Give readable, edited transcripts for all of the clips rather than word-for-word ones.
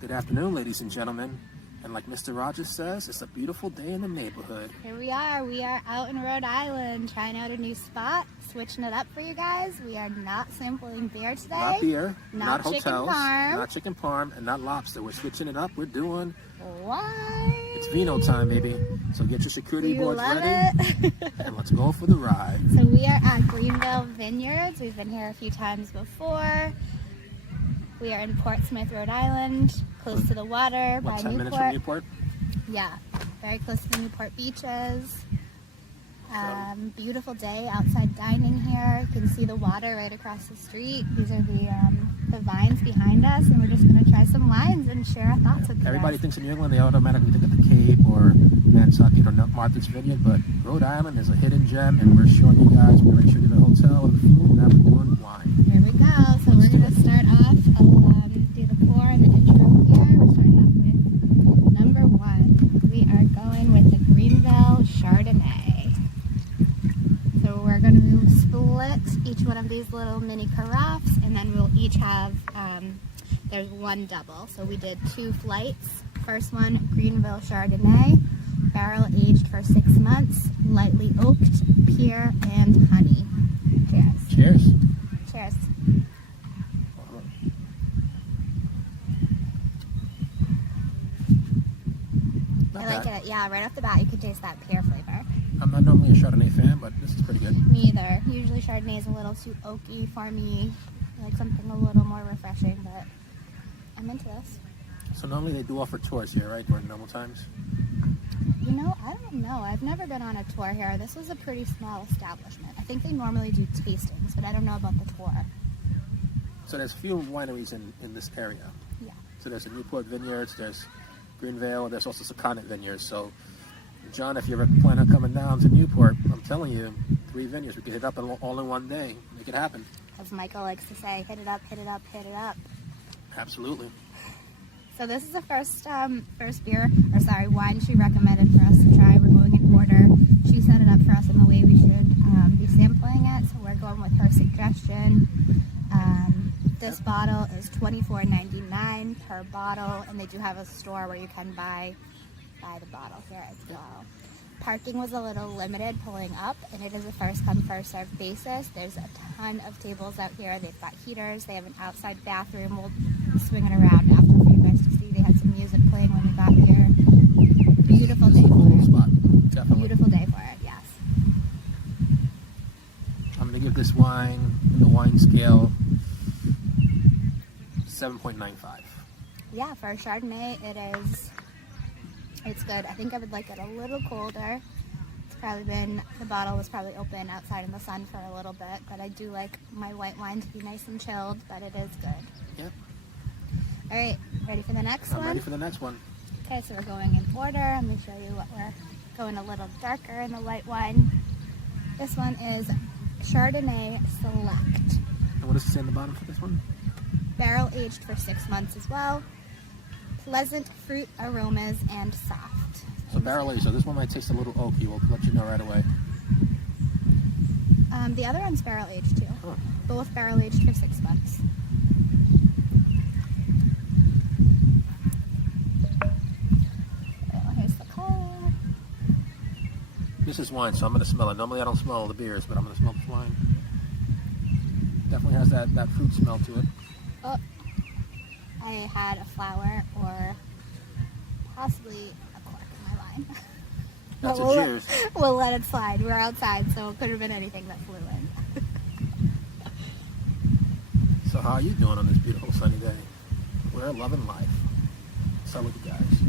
Good afternoon, ladies and gentlemen. And like Mr. Rogers says, it's a beautiful day in the neighborhood. Here we are. We are out in Rhode Island trying out a new spot, switching it up for you guys. We are not sampling beer today. Not beer, not chicken hotels, parm. not chicken parm, and not lobster. We're switching it up. We're doing... Wine. It's vino time, baby. So get your security You boards love ready and let's go for the ride. So we are at Greenvale Vineyards. We've been here a few times before. We are in Portsmouth, Rhode Island, close to the water by 10 Newport. minutes from Newport? Yeah, very close to the Newport beaches. Beautiful day, outside dining here. You can see the water right across the street. These are the vines behind us, and we're just going to try some wines and share our thoughts with you Everybody guys. thinks in New England they automatically think of the Cape or Nantucket or Martha's Vineyard, but Rhode Island is a hidden gem, and we're showing you guys. We already showed you the hotel and the food, and now we're doing wine. Here we go. So we're going to start off, do the pour and the intro here. We're starting off with number one. We are going with the Greenvale Chardonnay. So we're going to split each one of these little mini carafes, and then we'll each have, there's one double. So we did 2 flights. First one, Greenville Chardonnay, barrel aged for 6 months, lightly oaked, pear, and honey. Cheers. Cheers. Cheers. Not I like bad. it. Yeah, right off the bat, you can taste that pear flavor. I'm not normally a Chardonnay fan, but this is pretty good. Me either. Usually Chardonnay is a little too oaky for me. I like something a little more refreshing, but I'm into this. So normally they do offer tours here, right, during normal times? You know, I don't know. I've never been on a tour here. This was a pretty small establishment. I think they normally do tastings, but I don't know about the tour. So there's a few wineries in this area. Yeah. So there's the Newport Vineyards, there's Greenvale, and there's also Sakonnet Vineyards. So, John, if you ever plan on coming down to Newport, I'm telling you, 3 vineyards. We can hit up all in one day. Make it happen. As Michael likes to say, hit it up, hit it up, hit it up. Absolutely. So this is the first wine she recommended for us to try. We're going in order. She set it up for us in the way we should be sampling it. So we're going with her suggestion. This bottle is $24.99 per bottle, and they do have a store where you can buy the bottle here as well. Parking was a little limited pulling up, and it is a first come first served basis. There's a ton of tables out here. They've got heaters. They have an outside bathroom. We'll swing it around after for you guys to see. They had some music playing when we got here. Beautiful day for it. Spot. Definitely. Beautiful day for it, yes. I'm going to give this wine, in the wine scale, 7.95. Yeah, for a Chardonnay, it's good. I think I would like it a little colder. It's probably the bottle was probably open outside in the sun for a little bit, but I do like my white wine to be nice and chilled, but it is good. Yep. All right, ready for the next one? I'm ready for the next one. Okay, so we're going in order. Let me show you what we're going a little darker in the white wine. This one is Chardonnay Select. And what does it say in the bottom for this one? Barrel aged for 6 months as well. Pleasant fruit aromas and soft. So barrel aged. So this one might taste a little oaky. We'll let you know right away. The other one's barrel aged too. Huh. Both barrel aged for 6 months. Oh, here's the color. This is wine, so I'm going to smell it. Normally I don't smell the beers, but I'm going to smell this wine. Definitely has that fruit smell to it. Oh, I had a flower or possibly a cork in my wine. That's But a cheers. We'll let it slide. We're outside, so it could have been anything that flew in. So how are you doing on this beautiful sunny day? We're loving life. So look you guys.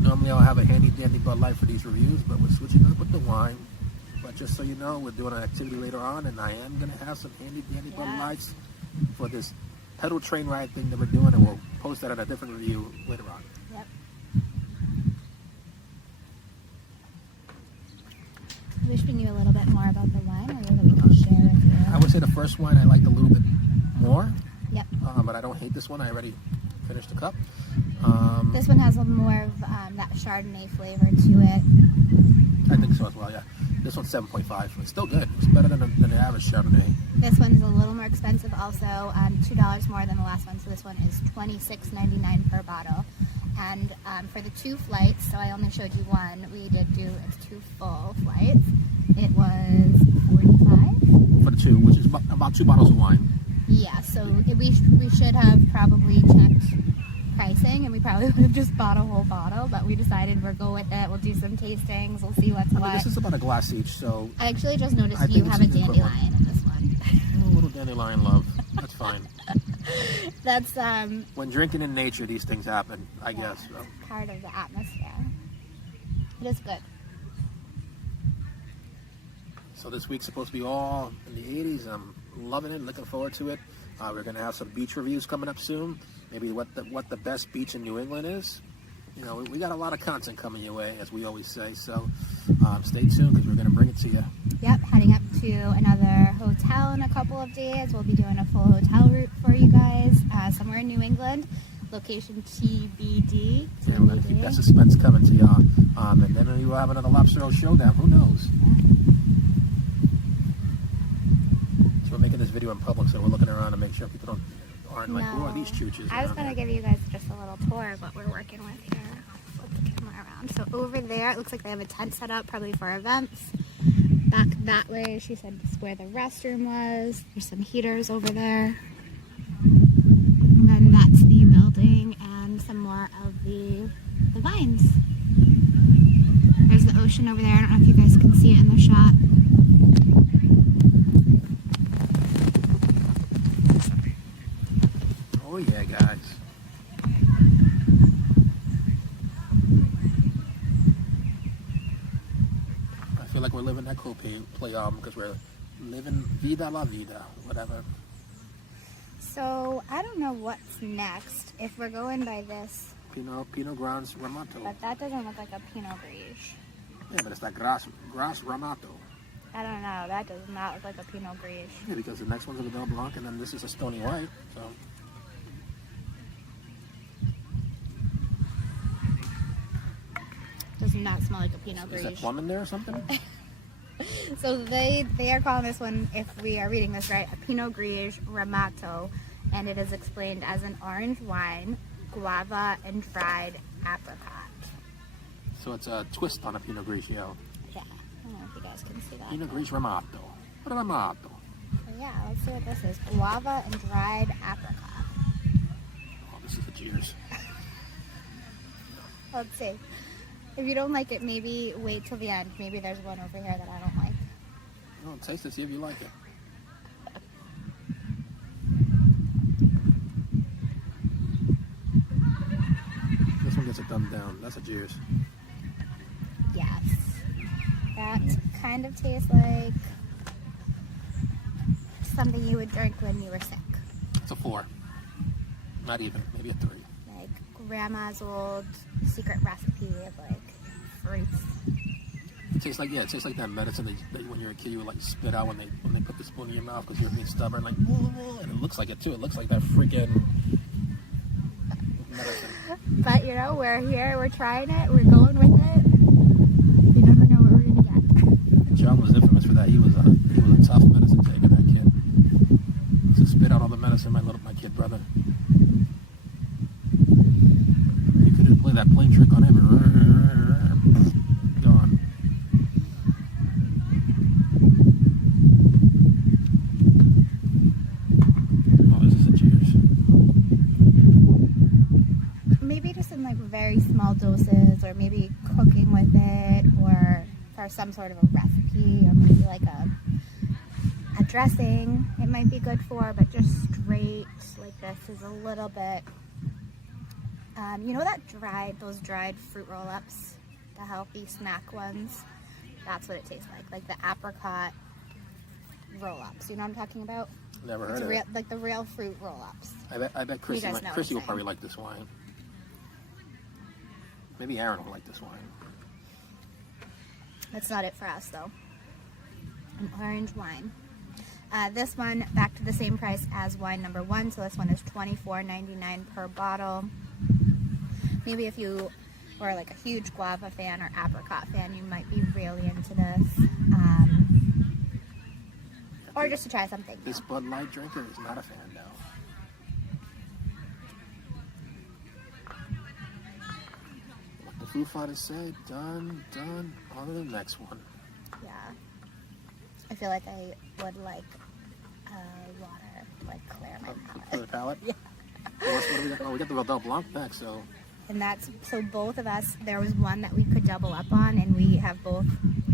Normally I'll have a handy dandy Bud Light for these reviews, but we're switching up with the wine. But just so you know, we're doing an activity later on, and I am going to have some handy dandy Bud Lights for this pedal train ride thing that we're doing, and we'll post that at a different review later on. Yep. Wish we knew a little bit more about the wine, or that we can share with you. I would say the first wine I liked a little bit more. Yep. But I don't hate this one. I already finished the cup. This one has a more of that Chardonnay flavor to it. I think so as well, yeah. This one's 7.5. It's still good. It's better than the average Chardonnay. This one's a little more expensive also, $2 more than the last one. So this one is $26.99 per bottle. And for the 2 flights, so I only showed you one, we did do 2 full flights. It was $45 for the 2, which is about 2 bottles of wine. Yeah, so we should have probably checked pricing, and we probably would have just bought a whole bottle, but we decided we'll go with it. We'll do some tastings. We'll see what's what. This is about a glass each, so... I actually just noticed you have a dandelion in this one. Oh, a little dandelion love. That's fine. That's, when drinking in nature, these things happen, I guess. So. Part of the atmosphere. It is good. So this week's supposed to be all in the 80s. I'm loving it, looking forward to it. We're going to have some beach reviews coming up soon. Maybe what the best beach in New England is. You know, we got a lot of content coming your way, as we always say. So stay tuned because we're going to bring it to you. Yep, heading up to another hotel in a couple of days. We'll be doing a full hotel route for you guys somewhere in New England. Location TBD. Yeah, we're going to keep that suspense coming to y'all. And then we will have another Lobster Roll showdown. Who knows? So we're making this video in public, so we're looking around to make sure people aren't like, who are these chooches? I was going to give you guys just a little tour of what we're working with here. Flip the camera around. So over there, it looks like they have a tent set up, probably for events. Back that way, she said this is where the restroom was. There's some heaters over there. And then that's the building and some more of the vines. There's the ocean over there. I don't know if you guys can see it in the shot. Oh yeah, guys. I feel like we're living that Coldplay album because we're living vida la vida, whatever. So I don't know what's next. If we're going by this, Pinot Gris Ramato. but that doesn't look like a Pinot Gris. Yeah, but it's that Gris Ramato. I don't know. That does not look like a Pinot Gris. Yeah, because the next one's a Vidal Blanc, and then this is a Stony White. So. Does not smell like a Pinot Gris. Is that Plum in there or something? So they are calling this one, if we are reading this right, a Pinot Gris Ramato, and it is explained as an orange wine, guava, and dried apricot. So it's a twist on a Pinot Grigio. Yeah, I don't know if you guys can see that. Pinot Gris Ramato. Ramato. So yeah, let's see what this is. Guava and dried apricot. Oh, this is a cheers. Let's see. If you don't like it, maybe wait till the end. Maybe there's one over here that I don't like. Oh, taste it, see if you like it. This one gets a thumb down. That's a cheers. Yes. That kind of tastes like something you would drink when you were sick. It's a 4. Not even. Maybe a 3. Like grandma's old secret recipe of like fruits. It tastes like that medicine that when you're a kid you would like spit out when they put the spoon in your mouth because you're being stubborn, like, and it looks like it too. It looks like that freaking medicine. But you know, we're here, we're trying it, we're going with it. You never know what we're gonna get. John was infamous for that. He was a tough medicine taker, that kid. He used to spit out all the medicine, my kid brother. He couldn't play that plane trick on him. Gone. Oh, this is a cheers. Maybe just in like very small doses, or maybe cooking with it, or for some sort of a recipe, or maybe like a dressing it might be good for, but just straight like this is a little bit, you know that those dried fruit roll-ups, the healthy snack ones, that's what it tastes like the apricot roll-ups, you know what I'm talking about? Never heard of it. Like the real fruit roll-ups. I bet Chrissy will probably like this wine. Maybe Aaron will like this wine. That's not it for us though. An orange wine. This one back to the same price as wine number 1, so this one is $24.99 per bottle. Maybe if you or like a huge guava fan or apricot fan, you might be really into this. Or just to try something new. This Bud Light drinker is not a fan, though. What the Foo Fighters say, done, on to the next one. Yeah. I feel like I would like water, like clear my palate. For the palate? Yeah. Well, what do we got? Oh, we got the Vidal Blanc back, so... And that's, so both of us, there was one that we could double up on, and we have both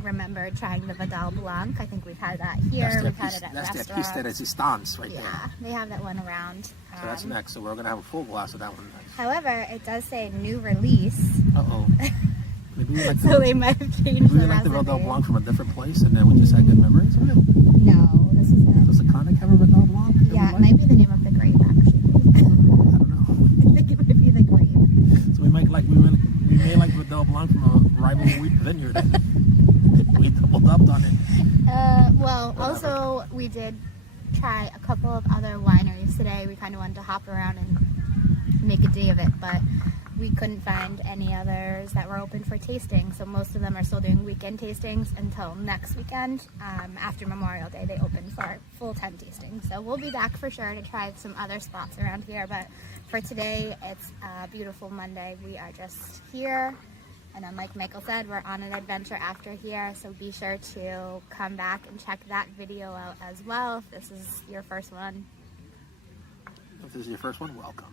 remembered trying the Vidal Blanc. I think we've had that here, we've had it at that's restaurants. That's the piece de resistance right there. Yeah, they have that one around. So that's next, so we're going to have a full glass of that one next. However, it does say new release. Uh-oh. Maybe we like So they might have changed maybe the we like the Vidal recipe. Blanc from a different place, and then we just had good memories of it. No, this is it. Does Sakonnet have a Vidal Blanc? Yeah, it might be the name of the grape, actually. I don't know. I think it might be the grape. So we may like Vidal Blanc from a rival wheat vineyard. We doubled up on it. Well, Whatever. also, we did try a couple of other wineries today. We kind of wanted to hop around and make a day of it, but we couldn't find any others that were open for tasting. So most of them are still doing weekend tastings until next weekend. After Memorial Day, they open for full-time tasting. So we'll be back for sure to try some other spots around here. But for today, it's a beautiful Monday. We are just here. And then like Michael said, we're on an adventure after here. So be sure to come back and check that video out as well if this is your first one. If this is your first one, welcome.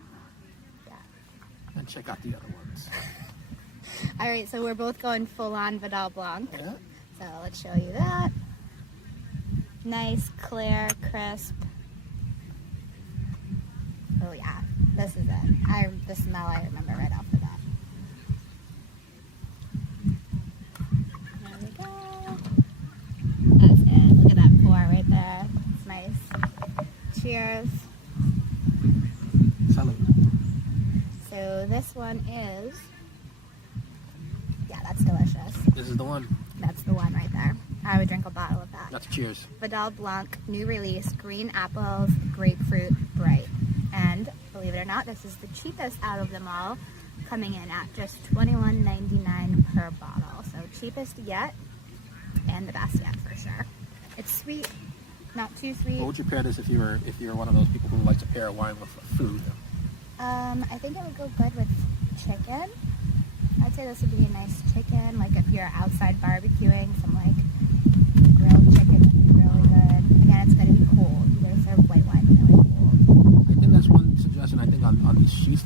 And check out the other ones. All right, so we're both going full-on Vidal Blanc. Yeah. So let's show you that. Nice, clear, crisp. Oh yeah, this is it. The smell I remember right off the bat. There we go. That's it. Look at that pour right there. It's nice. Cheers. Salud. So this one is, yeah, that's delicious. This is the one. That's the one right there. I would drink a bottle of that. That's cheers. Vidal Blanc, new release, green apples, grapefruit, bright. And believe it or not, this is the cheapest out of them all, coming in at just $21.99 per bottle. So cheapest yet, and the best yet for sure. It's sweet, not too sweet. What would you pair this if you were one of those people who likes to pair wine with food? I think it would go good with chicken. I'd say this would be a nice chicken, like if you're outside barbecuing, some like grilled chicken would be really good. Again, it's going to be cold. You're going to serve white wine really cold. I think that's one suggestion. I think on these sheets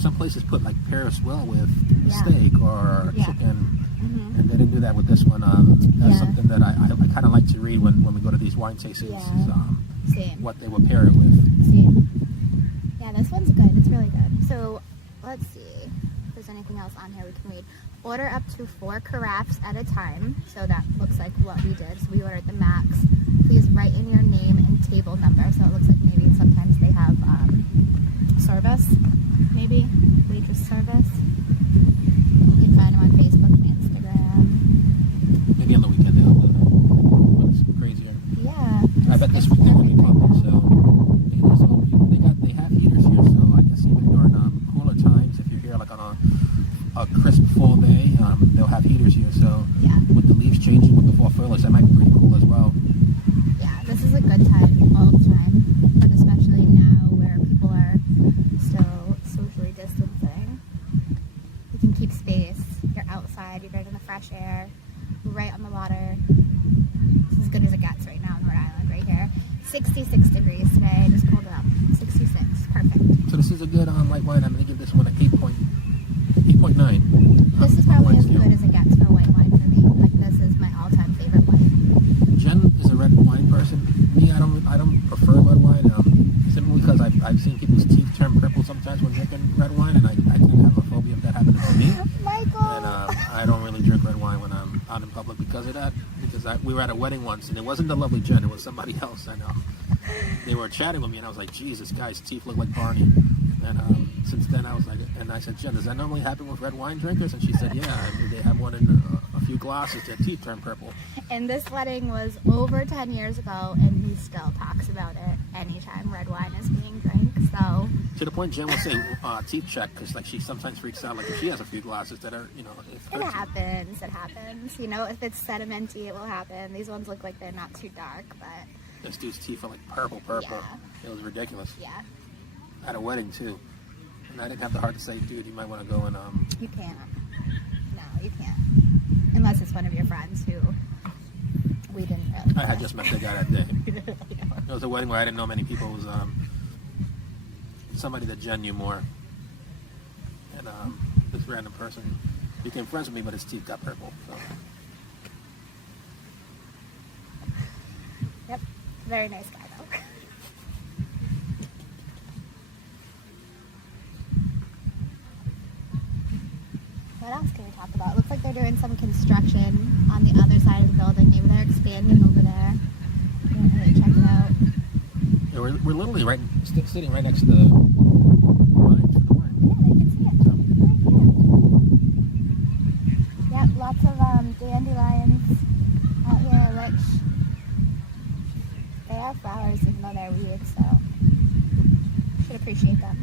some places put like pear as well with steak or chicken. Mm-hmm. And they didn't do that with this one. That's Yeah. something that I kind of like to read when we go to these wine tastings. Yeah. Is, Same. what they would pair it with. Same. Yeah, this one's good. It's really good. So let's see if there's anything else on here we can read. Order up to 4 carafes at a time. So that looks like what we did. So we ordered the max. Please write in your name and table number. So it looks like maybe sometimes they have service, maybe waitress service. You can find them on Facebook and Instagram. Maybe on the weekend they'll when it's crazier. Yeah. I bet this week they're going to be pumping. They have heaters here, so I guess even during cooler times, if you're here like on a crisp fall day, they'll have heaters here. So Yeah. with the leaves changing with the fall foliage, that might be pretty cool as well. Yeah, this is a good time all the time, but especially now where people are still socially distancing. You can keep space. You're outside, you're getting the fresh air, right on the water. It's as good as it gets right now in Rhode Island, right here. 66 degrees today, just pulled it up. 66, perfect. So this is a good white wine. I'm going to give this one an 8.9. This is probably as good as it gets for white wine for me. Like, this is my all-time favorite wine. Jen is a red wine person. Me, I don't prefer red wine. Simply because I've seen people's teeth turn purple sometimes when drinking red wine, and I tend to have a phobia of that happening to me. Michael! And I don't really drink red wine when I'm out in public because of that. Because we were at a wedding once, and it wasn't the lovely Jen, it was somebody else. And they were chatting with me, and I was like, "Geez, this guy's teeth look like Barney." And since then, I was like, and I said, "Jen, does that normally happen with red wine drinkers?" And she said, "Yeah, they have one in a few glasses, their teeth turn purple." And this wedding was over 10 years ago, and he still talks about it anytime red wine is being drank. So To the point Jen will say teeth check, because like she sometimes freaks out, like if she has a few glasses that are, you know, It happens. It happens. You know, if it's sedimenty, it will happen. These ones look like they're not too dark, but this dude's teeth are like purple. Yeah. It was ridiculous. yeah, At a wedding too, and I didn't have the heart to say, dude, you might want to go and you can't. No, you can't. Unless it's one of your friends who we didn't really. I had just met the guy that day. It was a wedding where I didn't know many people. It was somebody that Jen knew more, and this random person became friends with me, but his teeth got purple. So. Yep, very nice guy though. What else can we talk about? It looks like they're doing some construction on the other side of the building. Maybe they're expanding over there. I didn't really check it out. Yeah, we're literally sitting right next to the wine. Yeah, they can see it. Right here. Yep, lots of dandelions out here, which they are flowers even though they're weeds, so should appreciate them.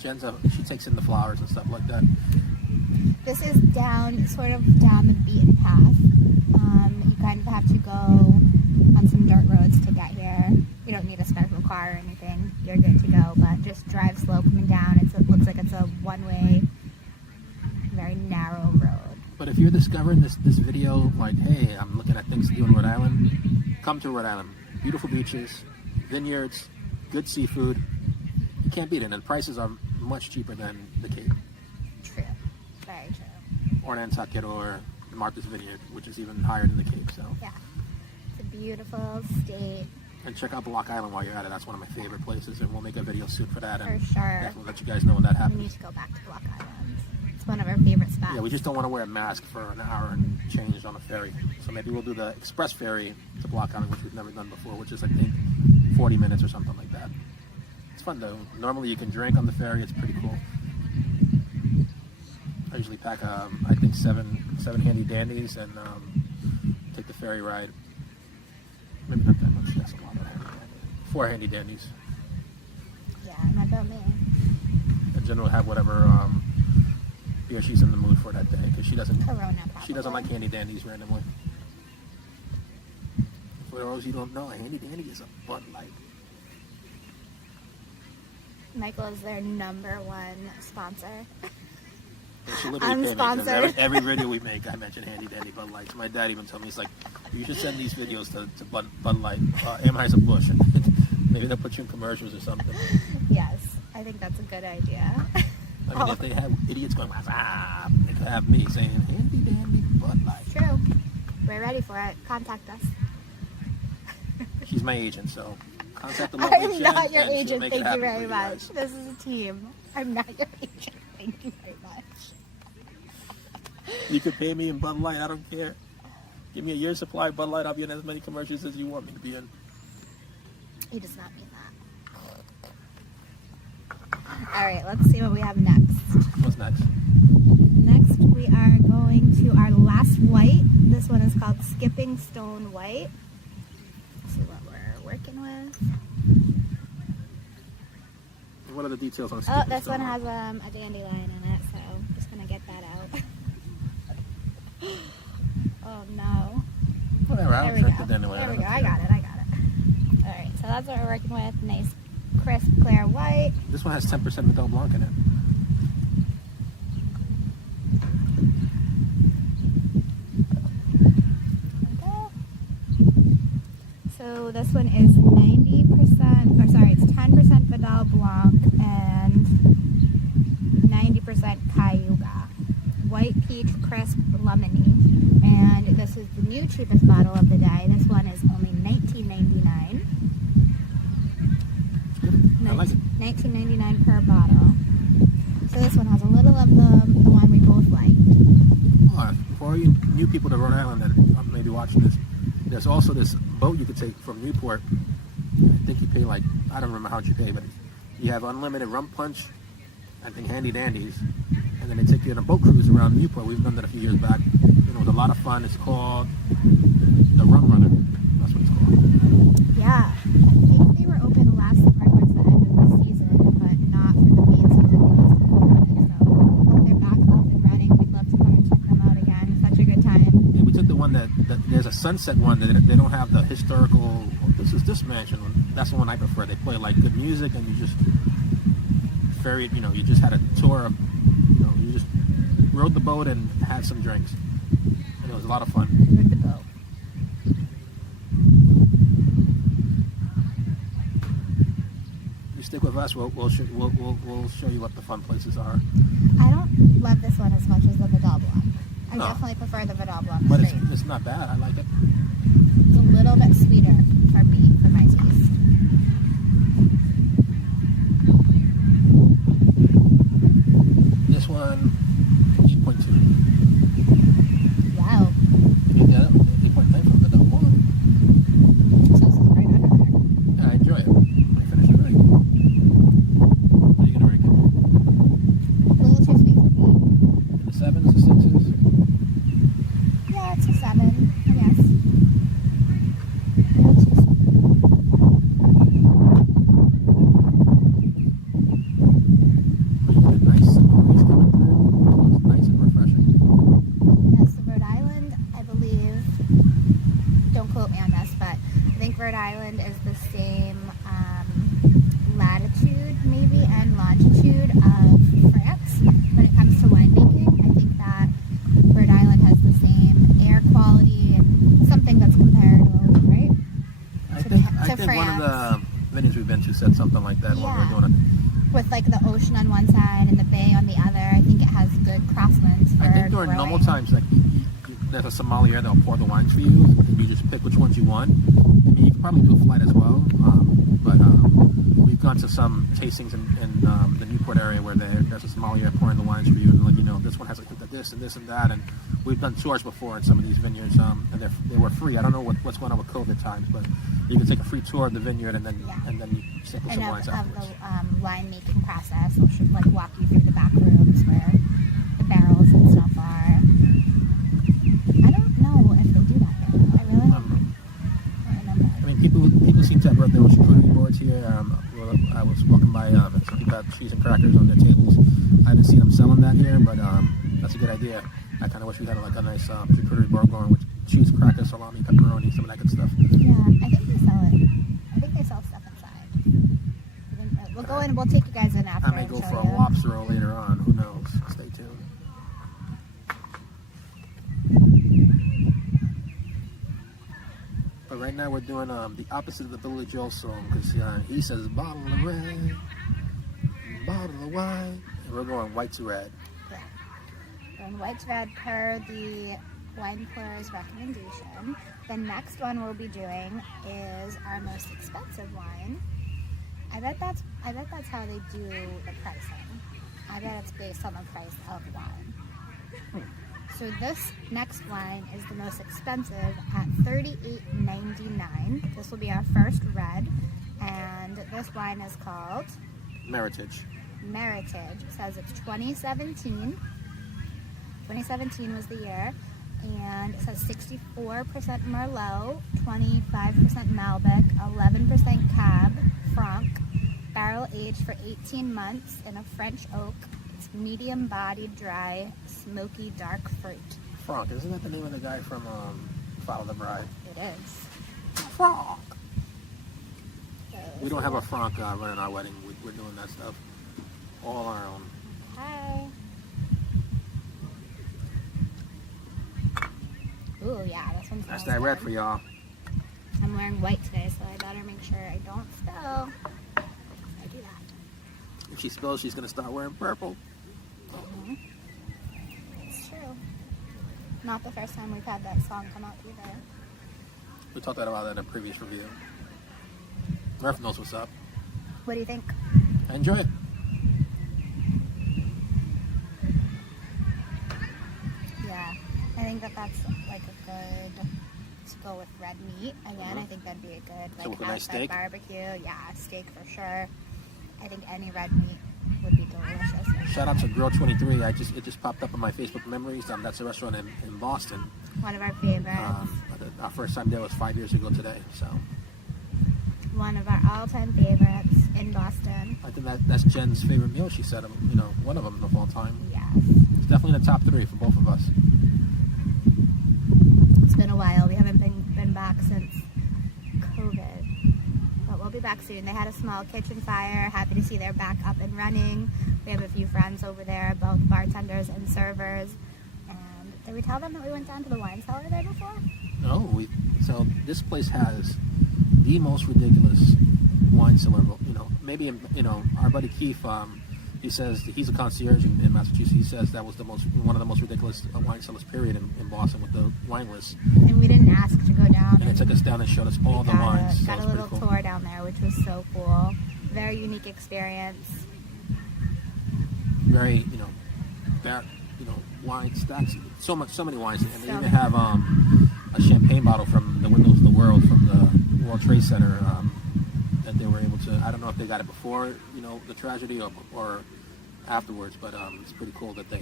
Jen's she takes in the flowers and stuff like that. This is sort of down the beaten path. You kind of have to go on some dirt roads to get here. You don't need a special car or anything. You're good to go, but just drive slow coming down. It looks like it's a one-way, very narrow road. But if you're discovering this video, like, hey, I'm looking at things to do in Rhode Island, come to Rhode Island. Beautiful beaches, vineyards, good seafood. You can't beat it, and the prices are much cheaper than the Cape. True. Very true. Or Nantucket or Martha's Vineyard, which is even higher than the Cape. So. Yeah. It's a beautiful state. And check out Block Island while you're at it. That's one of my favorite places, and we'll make a video soon for that. For And sure. definitely let you guys know when that We happens. need to go back to Block Island. It's one of our favorite spots. Yeah, we just don't want to wear a mask for an hour and change on a ferry. So maybe we'll do the express ferry to Block Island, which we've never done before, which is, I think, 40 minutes or something like that. It's fun, though. Normally you can drink on the ferry. It's pretty cool. I usually pack, I think, seven handy dandies and take the ferry ride. Maybe not that much. That's a lot of handy dandies. 4 handy dandies. Yeah, not about me. And Jen will have whatever beer she's in the mood for that day, because she doesn't Corona, probably. she doesn't like handy dandies randomly. For those you don't know, a handy dandy is a Bud Light. Michael is their #1 sponsor. And she literally paid me, 'cause Unsponsored. every video we make, I mention handy dandy Bud Lights. My dad even told me, he's like, you should send these videos to Bud Light, Anheuser-Busch, and maybe they'll put you in commercials or something. Yes, I think that's a good idea. I mean, if they have idiots going, they could have me saying handy dandy Bud Light. True. We're ready for it. Contact us. She's my agent, so contact the I'm lovely Jen, not your and she'll agent. make it Thank happen you for very much. guys. This is a team. I'm not your agent. Thank you very much. You could pay me in Bud Light, I don't care. Give me a year's supply of Bud Light, I'll be in as many commercials as you want me to be in. He does not mean that. All right, let's see what we have next. What's next? Next, we are going to our last white. This one is called Skipping Stone White. Let's see what we're working with. What are the details on Oh, Skipping this Stone one White? has a dandelion in it, so I'm just going to get that out. Oh, no. Whatever, I'll There we drink go. the dandelion. There we go. I got it. All right, so that's what we're working with. Nice, crisp, clear white. This one has 10% Vidal Blanc in it. So this one is 90%, or sorry, it's 10% Vidal Blanc and 90% Cayuga. White peach crisp lemony. And this is the new cheapest bottle of the day. This one is only $19.99. I like it. $19.99 per bottle. So this one has a little of the one we both like. For all you new people to Rhode Island that may be watching this, there's also this boat you could take from Newport. I think you pay like, I don't remember how much you pay, but you have unlimited rum punch, I think handy dandies, and then they take you on a boat cruise around Newport. We've done that a few years back. It was a lot of fun. It's called the Rum Runner. That's what it's called. Yeah, I think they were open last summer towards the end of the season. Sunset one, they don't have the historical. This mansion. That's the one I prefer. They play like good music, and you just ferried. You just had a tour of. You just rode the boat and had some drinks. And it was a lot of fun. Rode the boat. You stick with us. We'll show you what the fun places are. I don't love this one as much as the Vidal Blanc. I No. definitely prefer the Vidal Blanc. But straight. it's not bad. I like it. It's a little bit sweeter for me, for my taste. This one, 8.2. Wow. You get it? 8.9 from the Vidal Blanc. So this is right under there. Yeah, I enjoy it. I finished the drink. What are you gonna drink? A little too sweet for me. The 7s, the 6s. Yeah, it's a 7, I guess. A little too sweet. You get a nice simple breeze coming through. It's nice and refreshing. Yes, the Rhode Island, I believe, don't quote me on this, but I think Rhode Island is the same latitude, maybe, and longitude of France when it comes to winemaking. I think that Rhode Island has the same air quality and something that's comparable, right? I To think France. one of the vineyards we've been to said something like that when we Yeah. were doing it. With like the ocean on one side and the bay on the other, I think it has good crosswinds for I think during normal growing. times, like there's a sommelier that'll pour the wines for you, and you just pick which ones you want. I mean, you can probably do a flight as well, but we've gone to some tastings in the Newport area where there's a sommelier pouring the wines for you and let you know this one has a hint of this and this and that. And we've done tours before in some of these vineyards, and they were free. I don't know what's going on with COVID times, but you can take a free tour of the vineyard and then you sample And some of wines the afterwards. winemaking process, which should like walk you through the back rooms where the barrels and stuff are. I don't know if they do that here. I really don't remember. I mean, people seem to have brought their own charcuterie boards here. I was walking by, people got cheese and crackers on their tables. I haven't seen them selling that here, but that's a good idea. I kind of wish we had like a nice charcuterie board going with cheese, crackers, salami, pepperoni, some of that good stuff. Yeah, I think they sell it. I think they sell stuff inside. We'll go in. We'll take you guys in after. I may and go show for a you. wops roll later on. Who knows? Stay tuned. But right now we're doing the opposite of the Billy Joel song because he says bottle of red, bottle of wine, and we're going white to red. Yeah. And white to red per the wine pourer's recommendation. The next one we'll be doing is our most expensive wine. I bet that's how they do the pricing. I bet it's based on the price of wine. So this next wine is the most expensive at $38.99. This will be our first red, and this wine is called Meritage. Meritage. It says it's 2017. 2017 was the year, and it says 64% Merlot, 25% Malbec, 11% Cab Franc, barrel aged for 18 months in a French oak. It's medium bodied, dry, smoky, dark fruit. Franc, isn't that the name of the guy from Follow the Bride? It is. Franc. So We don't have a Franc running our wedding. We're doing that stuff all on our own. Hi. Ooh, yeah, this one's That's smells that red good. for y'all. I'm wearing white today, so I better make sure I don't spill. I do that. If she spills, she's gonna start wearing purple. It's true. Not the first time we've had that song come out either. We talked about that in a previous review. Murph knows what's up. What do you think? I enjoy it. Yeah, I think that's like a good to go with red meat. Again, I think that'd be a good So like with a nice outside steak? barbecue. Yeah, steak for sure. I think any red meat would be delicious. Shout out to Grill 23. It just popped up on my Facebook memories. That's a restaurant in Boston. One of our favorites. Our first time there was 5 years ago today. So One of our all-time favorites in Boston. I think that's Jen's favorite meal. She said, one of them of all time. Yes. It's definitely in the top 3 for both of us. It's been a while. We haven't been back since COVID. But we'll be back soon. They had a small kitchen fire. Happy to see they're back up and running. We have a few friends over there, both bartenders and servers. And did we tell them that we went down to the wine cellar there before? No, so this place has the most ridiculous wine cellar. Maybe our buddy Keith. He says he's a concierge in Massachusetts. He says that was one of the most ridiculous wine cellars period in Boston with the wine list. And we didn't ask to go down. And it took us down and showed us all the wines. Got a little tour down there, which was so cool. Very unique experience. Very, wine stacks. So many wines. And they even have a champagne bottle from the Windows of the World from the World Trade Center that they were able to. I don't know if they got it before, the tragedy or afterwards, but it's pretty cool that they,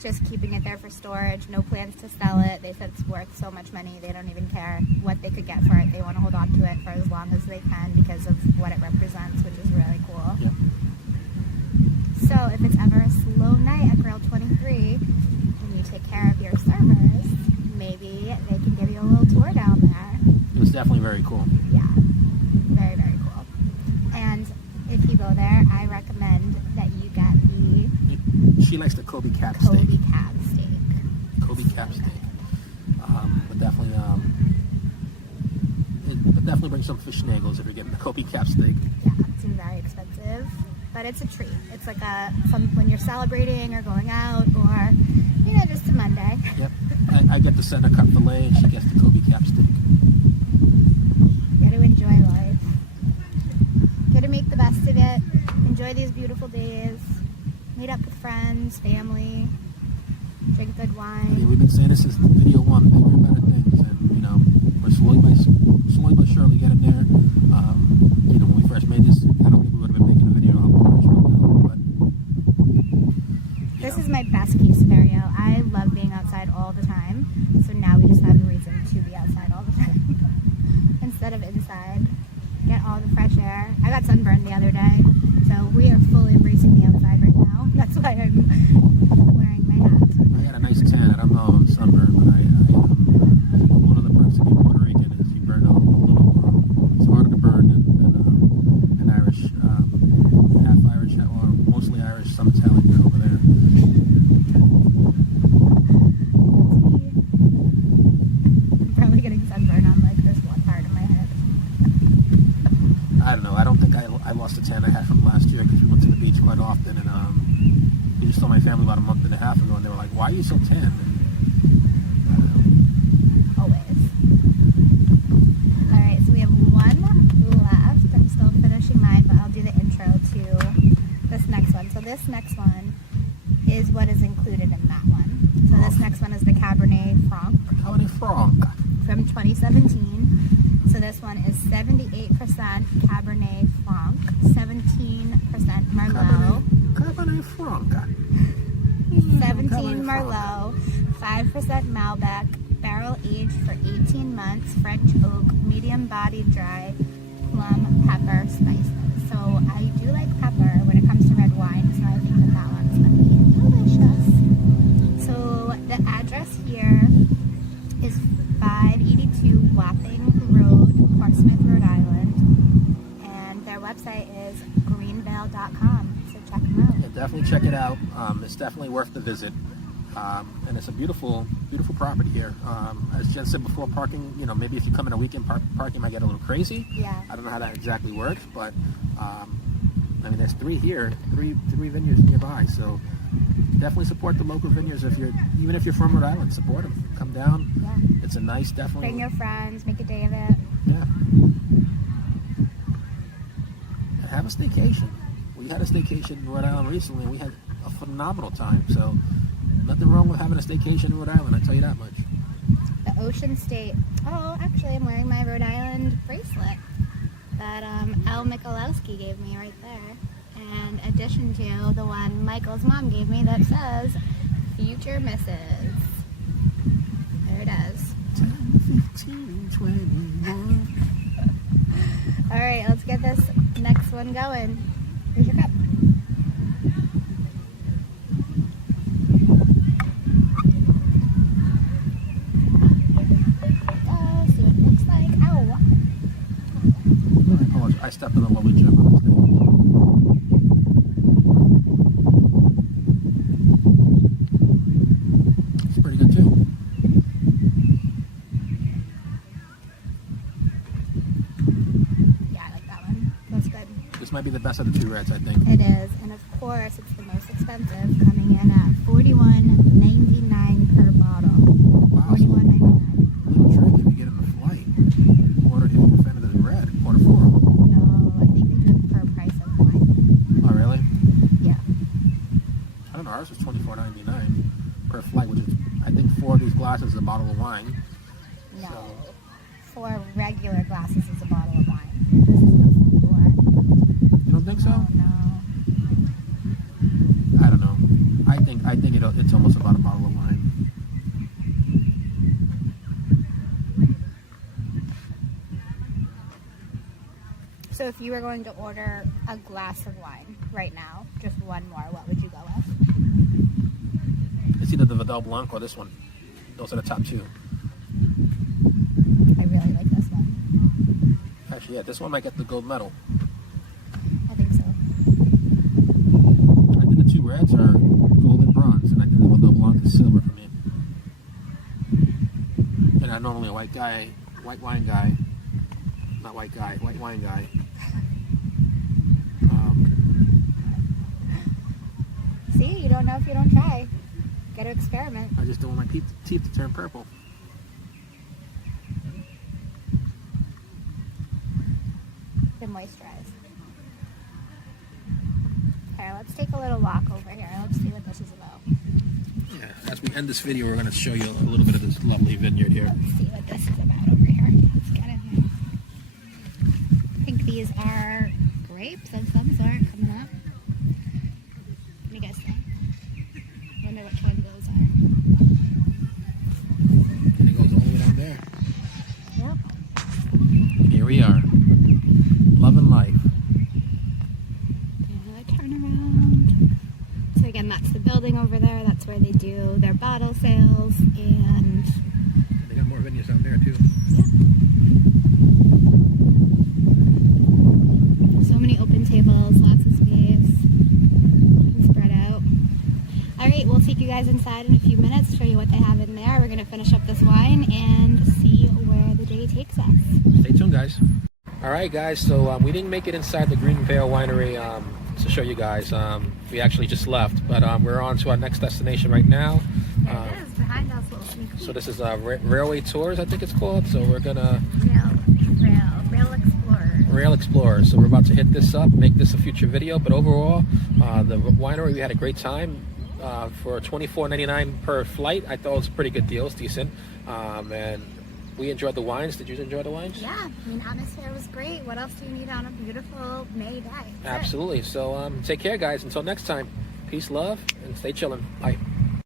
Just keeping it there for storage, no plans to sell it. They said it's worth so much money, they don't even care what they could get for it. They want to hold on to it for as long as they can because of what it represents, which is really cool. Yeah. So if it's ever a slow night at Grill 23 and you take care of your servers, maybe they can give you a little tour down there. It was definitely very cool. Yeah, very, very cool. And if you go there, I recommend that you get She likes the Kobe Cap steak. Kobe Cap steak. Kobe Cap steak. But definitely bring some fish nagels if you're getting the Kobe Cap steak. Yeah, it's very expensive, but it's a treat. It's like when you're celebrating or going out or, just a Monday. Yep. I get the center cut fillet and she gets the Kobe Cap steak. Got to enjoy life. Got to make the best of it. Enjoy these beautiful days. Meet up with friends, family. Drink good wine. Yeah, we've been saying this since video one. Bigger and better things, and we're slowly but surely getting there. When we first made this, I don't think we would have been making a video on right now. But this is my best case scenario. I love being outside all the time, so now we just have a reason to be outside all the time instead of inside. Get all the fresh air. I got sunburned the other day, so we are fully embracing the outside right now. That's why I'm wearing my hat. I got a nice tan. I don't know if I'm sunburned, but one of the perks of being Puerto Rican is you burn a little more. It's harder to burn than an Irish, half Irish, or mostly Irish, some Italian girl over there. I'm probably getting sunburned on this one part of my head. I don't know. I don't think I lost the tan I had from last year because we went to the beach quite often, and we just told my family about a month and a half ago, and they were like, "Why are you so tan?" Always. Alright, so we have one left. I'm still finishing mine, but I'll do the intro to this next one. So this next one is what is included in that one. So this next one is the Cabernet Franc. Cabernet Franc. From 2017. So this one is 78% Cabernet Franc, 17% Merlot. Cabernet Franc. 17 Merlot, 5% Malbec, barrel aged for 18 months, French oak, medium bodied dry, plum, pepper, spices. So I do like pepper when it comes to red wine, so I think that one's going to be delicious. So the address here is 582 Wapping Road, Portsmouth, Rhode Island, and their website is greenvale.com. So check them out. Yeah, definitely check it out. It's definitely worth the visit. And it's a beautiful, beautiful property here. As Jen said before, parking, maybe if you come in a weekend, parking might get a little crazy. Yeah. I don't know how that exactly works, but there's three here, three vineyards nearby. So definitely support the local vineyards. Even if you're from Rhode Island, support them. Come down. Yeah. It's a nice, definitely. Bring your friends, make a day of it. Yeah. Have a staycation. We had a staycation in Rhode Island recently, and we had a phenomenal time. So nothing wrong with having a staycation in Rhode Island, I tell you that much. The Ocean State. Oh, actually, I'm wearing my Rhode Island bracelet that L. Michalowski gave me right there. In addition to the one Michael's mom gave me that says, Future Mrs. There it is. 10, 15, 21. All right, let's get this next one going. Here's your cup. See what it looks like. This might be the best of the two reds, I think. It is, and of course, it's the most expensive, coming in at $41.99 per bottle. Wow, so $41.99. little trick if you get in the flight. Order if you're a fan of the red. Order 4. No, I think they do it per price of wine. Oh, really? Yeah. I don't know. Ours was $24.99 per flight, which is, I think, 4 of these glasses is a bottle of wine. No. So, 4 regular glasses is a bottle of wine. This isn't a full pour. you don't think so? Oh, no. I don't know. I think it's almost about a bottle of wine. So if you were going to order a glass of wine right now, just one more, what would you go with? It's either the Vidal Blanc or this one. Those are the top 2. I really like this one. Actually, yeah, this one might get the gold medal. I think so. I think the 2 reds are gold and bronze, and I think the Vidal Blanc is silver for me. And I'm normally a white wine guy. Not white guy, white wine guy. See, you don't know if you don't try. Got to experiment. I just don't want my teeth to turn purple. To moisturize. Okay, let's take a little walk over here. Let's see what this is about. Yeah, as we end this video, we're going to show you a little bit of this lovely vineyard here. Let's see what this is about over here. Let's get in here. I think these are grapes of some sort coming up. What do you guys think? I wonder which one those are. And it goes all the way down there. Yep. Here we are. Loving life. Turn around. So again, that's the building over there. That's where they do their bottle sales, and They got more vineyards out there too. so many open tables, lots of space, and spread out. All right, we'll take you guys inside in a few minutes, show you what they have in there. We're going to finish up this wine and see where the day takes us. Stay tuned, guys. All right, guys. So we didn't make it inside the Greenvale Winery to show you guys. We actually just left, but we're on to our next destination right now. There it is, behind us, little sneak peek. So this is Railway Tours, I think it's called. So we're gonna Rail Explorer. Rail Explorers. So we're about to hit this up, make this a future video. But overall, the winery, we had a great time. For $24.99 per flight, I thought it was a pretty good deal. It's decent, and we enjoyed the wines. Did you enjoy the wines? Yeah, I mean, atmosphere was great. What else do you need on a beautiful May day? That's it. Absolutely. So take care, guys. Until next time, peace, love, and stay chilling. Bye.